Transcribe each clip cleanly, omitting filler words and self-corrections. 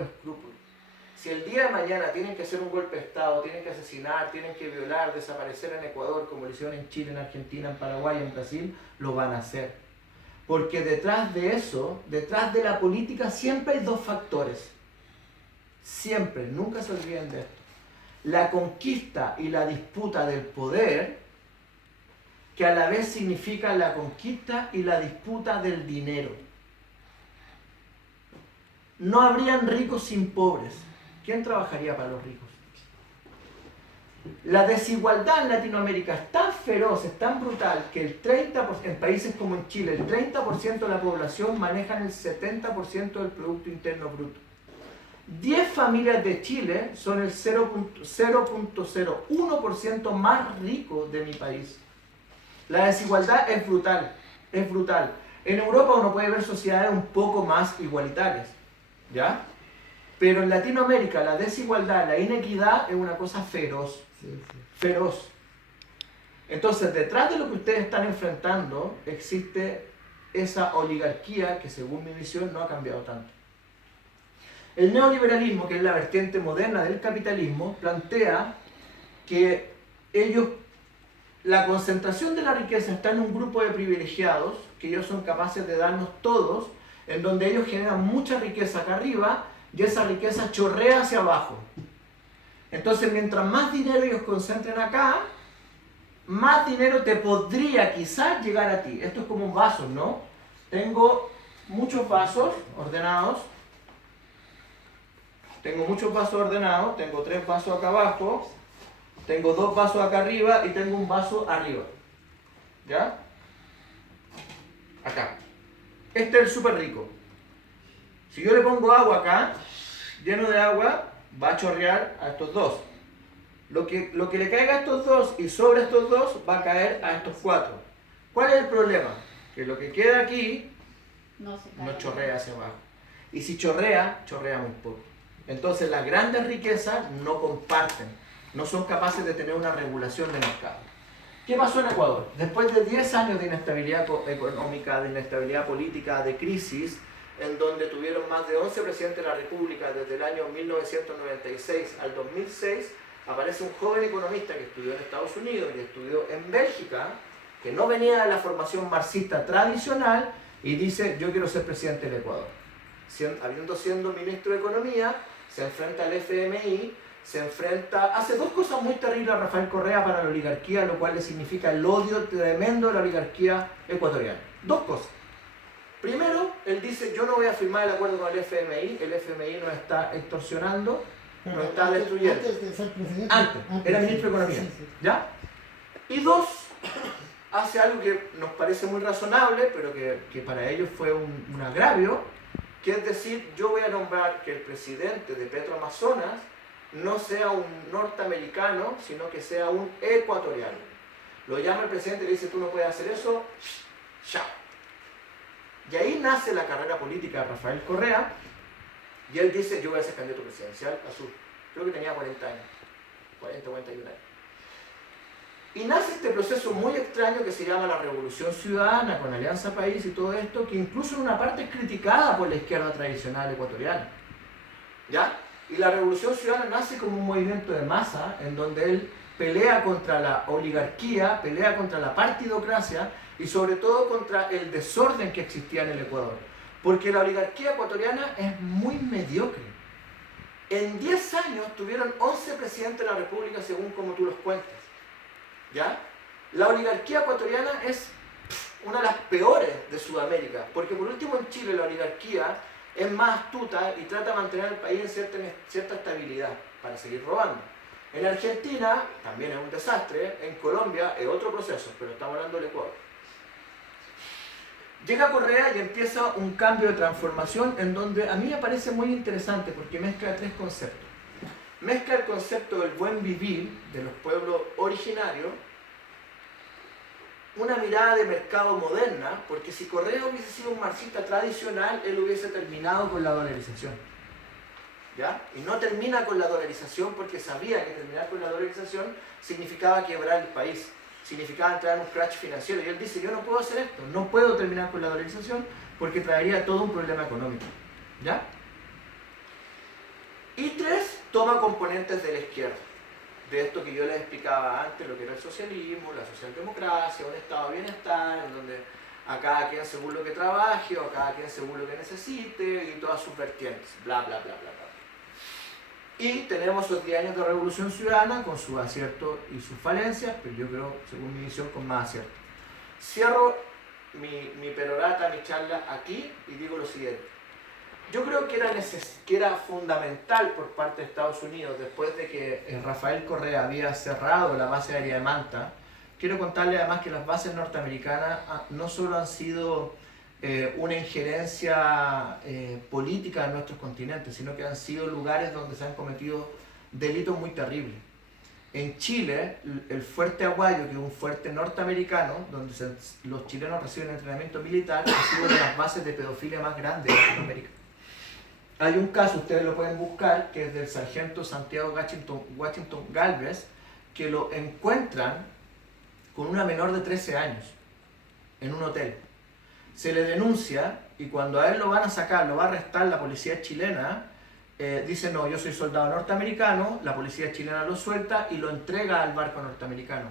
escrúpulos. Si el día de mañana tienen que hacer un golpe de Estado, tienen que asesinar, tienen que violar, desaparecer en Ecuador, como lo hicieron en Chile, en Argentina, en Paraguay, en Brasil, lo van a hacer. Porque detrás de eso, detrás de la política, siempre hay dos factores. Siempre, nunca se olviden de esto. La conquista y la disputa del poder, que a la vez significa la conquista y la disputa del dinero. No habrían ricos sin pobres. ¿Quién trabajaría para los ricos? La desigualdad en Latinoamérica es tan feroz, es tan brutal, que el 30%, en países como en Chile, el 30% de la población manejan el 70% del Producto Interno Bruto. 10 familias de Chile son el 0.01% más rico de mi país. La desigualdad es brutal, es brutal. En Europa uno puede ver sociedades un poco más igualitarias, ¿ya? Pero en Latinoamérica la desigualdad, la inequidad es una cosa feroz, feroz. Entonces, detrás de lo que ustedes están enfrentando existe esa oligarquía que, según mi visión, no ha cambiado tanto. El neoliberalismo, que es la vertiente moderna del capitalismo, plantea que la concentración de la riqueza está en un grupo de privilegiados, que ellos son capaces de darnos todos, en donde ellos generan mucha riqueza acá arriba y esa riqueza chorrea hacia abajo. Entonces, mientras más dinero ellos concentren acá, más dinero te podría quizás llegar a ti. Esto es como un vaso, ¿no? Tengo muchos vasos ordenados. Tengo 3 vasos acá abajo, tengo 2 vasos acá arriba y tengo un vaso arriba. ¿Ya? Acá. Este es el súper rico. Si yo le pongo agua acá, lleno de agua, va a chorrear a estos dos. Lo que le caiga a estos dos y sobre estos dos va a caer a estos 4. ¿Cuál es el problema? Que lo que queda aquí no chorrea hacia abajo. Y si chorrea, chorrea muy poco. Entonces las grandes riquezas no comparten, no son capaces de tener una regulación de mercado. ¿Qué pasó en Ecuador? Después de 10 años de inestabilidad económica, de inestabilidad política, de crisis, en donde tuvieron más de 11 presidentes de la República desde el año 1996 al 2006, aparece un joven economista que estudió en Estados Unidos y estudió en Bélgica, que no venía de la formación marxista tradicional, y dice: yo quiero ser presidente del Ecuador. Habiendo sido ministro de Economía, se enfrenta al FMI, hace 2 cosas muy terribles a Rafael Correa para la oligarquía, lo cual le significa el odio tremendo de la oligarquía ecuatoriana. 2 cosas. Primero, él dice: yo no voy a firmar el acuerdo con el FMI nos está extorsionando, nos está destruyendo. Antes de ser presidente. Antes, era ministro de Economía. Sí. ¿Ya? Y 2, hace algo que nos parece muy razonable, pero que para ellos fue un agravio, que es decir: yo voy a nombrar que el presidente de Petroamazonas no sea un norteamericano, sino que sea un ecuatoriano. Lo llama el presidente y le dice: tú no puedes hacer eso, chao. Y ahí nace la carrera política de Rafael Correa, y él dice: yo voy a ser candidato presidencial a sur. Creo que tenía 41 años. Y nace este proceso muy extraño que se llama la Revolución Ciudadana, con Alianza País y todo esto, que incluso en una parte es criticada por la izquierda tradicional ecuatoriana. ¿Ya? Y la Revolución Ciudadana nace como un movimiento de masa, en donde él pelea contra la oligarquía, pelea contra la partidocracia y sobre todo contra el desorden que existía en el Ecuador. Porque la oligarquía ecuatoriana es muy mediocre. En 10 años tuvieron 11 presidentes de la República, según como tú los cuentas. ¿Ya? La oligarquía ecuatoriana es una de las peores de Sudamérica, porque por último en Chile la oligarquía es más astuta y trata de mantener al país en cierta estabilidad para seguir robando. En Argentina también es un desastre, en Colombia es otro proceso, pero estamos hablando del Ecuador. Llega Correa y empieza un cambio de transformación en donde a mí me parece muy interesante porque mezcla 3 conceptos. Mezcla el concepto del buen vivir de los pueblos originarios, una mirada de mercado moderna, porque si Correa hubiese sido un marxista tradicional, él hubiese terminado con la dolarización. ¿Ya? Y no termina con la dolarización porque sabía que terminar con la dolarización significaba quebrar el país, significaba entrar en un crash financiero. Y él dice: yo no puedo hacer esto, no puedo terminar con la dolarización porque traería todo un problema económico. ¿Ya? Y 3, toma componentes de la izquierda. De esto que yo les explicaba antes, lo que era el socialismo, la socialdemocracia, un estado de bienestar, en donde a cada quien según lo que trabaje, o a cada quien según lo que necesite, y todas sus vertientes, bla, bla, bla, bla, bla. Y tenemos los 10 años de Revolución Ciudadana, con sus aciertos y sus falencias, pero yo creo, según mi visión, con más aciertos. Cierro mi perorata, mi charla aquí, y digo lo siguiente. Yo creo que era fundamental por parte de Estados Unidos, después de que Rafael Correa había cerrado la base aérea de Manta. Quiero contarle además que las bases norteamericanas no solo han sido una injerencia política en nuestros continentes, sino que han sido lugares donde se han cometido delitos muy terribles. En Chile, el fuerte Aguayo, que es un fuerte norteamericano, donde los chilenos reciben entrenamiento militar, ha sido de las bases de pedofilia más grandes de Latinoamérica. Hay un caso, ustedes lo pueden buscar, que es del sargento Santiago Washington Galvez, que lo encuentran con una menor de 13 años en un hotel. Se le denuncia y cuando a él lo van a sacar, lo va a arrestar la policía chilena, dice no, yo soy soldado norteamericano, la policía chilena lo suelta y lo entrega al barco norteamericano.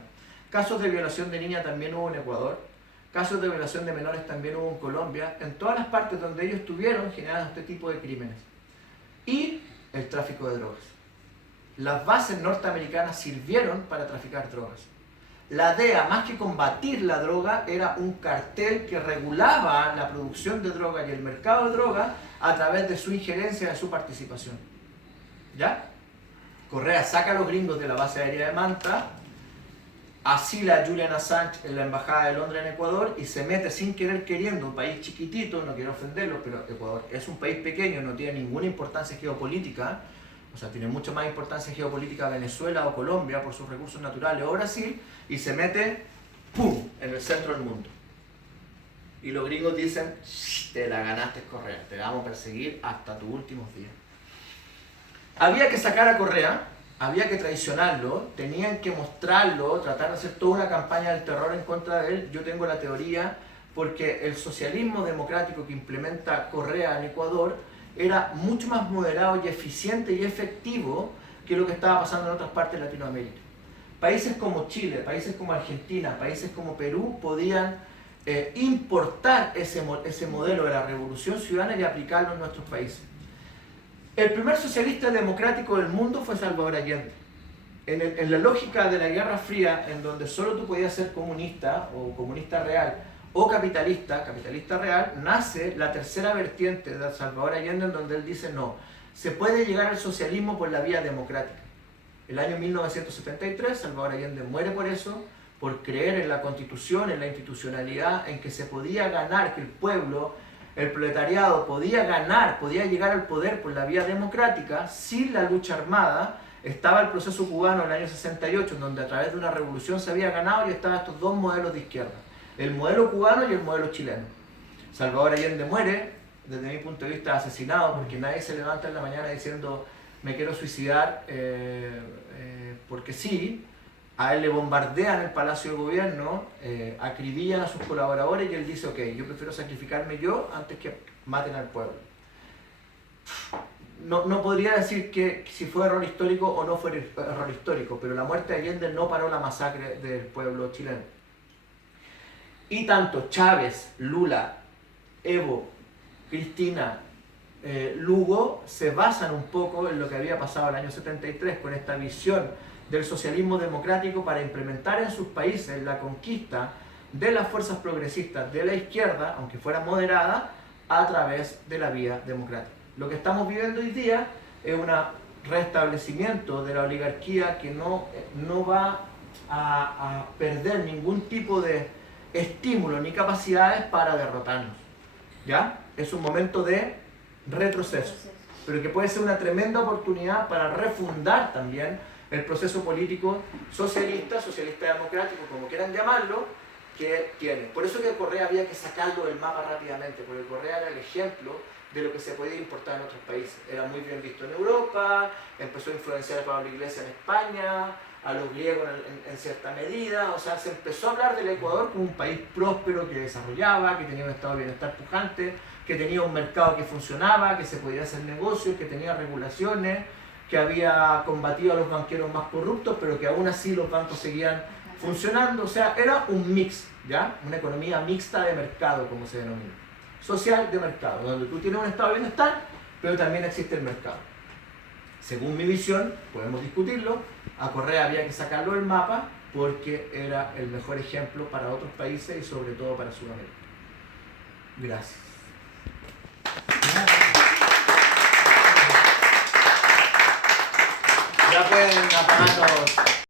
Casos de violación de niñas también hubo en Ecuador, casos de violación de menores también hubo en Colombia, en todas las partes donde ellos estuvieron generaron este tipo de crímenes. Y el tráfico de drogas. Las bases norteamericanas sirvieron para traficar drogas. La DEA, más que combatir la droga, era un cartel que regulaba la producción de droga y el mercado de droga a través de su injerencia, de su participación. ¿Ya? Correa saca a los gringos de la base aérea de Manta, asila a Julian Assange en la embajada de Londres en Ecuador y se mete sin querer queriendo, un país chiquitito, no quiero ofenderlo, pero Ecuador es un país pequeño, no tiene ninguna importancia geopolítica, o sea, tiene mucho más importancia geopolítica Venezuela o Colombia por sus recursos naturales o Brasil, y se mete, ¡pum!, en el centro del mundo. Y los gringos dicen, te la ganaste Correa, te la vamos a perseguir hasta tus últimos días. Había que sacar a Correa, había que traicionarlo, tenían que mostrarlo, tratar de hacer toda una campaña del terror en contra de él. Yo tengo la teoría porque el socialismo democrático que implementa Correa en Ecuador era mucho más moderado y eficiente y efectivo que lo que estaba pasando en otras partes de Latinoamérica. Países como Chile, países como Argentina, países como Perú podían importar ese modelo de la revolución ciudadana y aplicarlo en nuestros países. El primer socialista democrático del mundo fue Salvador Allende. En la lógica de la Guerra Fría, en donde solo tú podías ser comunista o comunista real o capitalista real, nace la tercera vertiente de Salvador Allende, en donde él dice no, se puede llegar al socialismo por la vía democrática. El año 1973, Salvador Allende muere por eso, por creer en la Constitución, en la institucionalidad, en que se podía ganar, que el pueblo, el proletariado podía ganar, podía llegar al poder por la vía democrática sin la lucha armada. Estaba el proceso cubano en el año 68, en donde a través de una revolución se había ganado, y estaban estos dos modelos de izquierda, el modelo cubano y el modelo chileno. Salvador Allende muere, desde mi punto de vista asesinado, porque nadie se levanta en la mañana diciendo me quiero suicidar porque sí. A él le bombardean el Palacio de Gobierno, acribillan a sus colaboradores y él dice, ok, yo prefiero sacrificarme yo antes que maten al pueblo. No podría decir que si fue error histórico o no fue error histórico, pero la muerte de Allende no paró la masacre del pueblo chileno. Y tanto Chávez, Lula, Evo, Cristina, Lugo se basan un poco en lo que había pasado el año 73 con esta visión del socialismo democrático para implementar en sus países la conquista de las fuerzas progresistas de la izquierda, aunque fuera moderada, a través de la vía democrática. Lo que estamos viviendo hoy día es un restablecimiento de la oligarquía que no va a perder ningún tipo de estímulo ni capacidades para derrotarnos. ¿Ya? Es un momento de retroceso, pero que puede ser una tremenda oportunidad para refundar también el proceso político socialista democrático, como quieran llamarlo, que tiene. Por eso que Correa había que sacarlo del mapa rápidamente, porque Correa era el ejemplo de lo que se podía importar en otros países. Era muy bien visto en Europa, empezó a influenciar a Pablo Iglesias en España, a los griegos en cierta medida, o sea, se empezó a hablar del Ecuador como un país próspero que desarrollaba, que tenía un estado de bienestar pujante, que tenía un mercado que funcionaba, que se podía hacer negocios, que tenía regulaciones, que había combatido a los banqueros más corruptos, pero que aún así los bancos seguían funcionando. O sea, era un mix, ¿ya? Una economía mixta de mercado, como se denomina. Social de mercado, donde tú tienes un estado de bienestar, pero también existe el mercado. Según mi visión, podemos discutirlo, a Correa había que sacarlo del mapa porque era el mejor ejemplo para otros países y sobre todo para Sudamérica. Gracias. Ya pueden apagar los...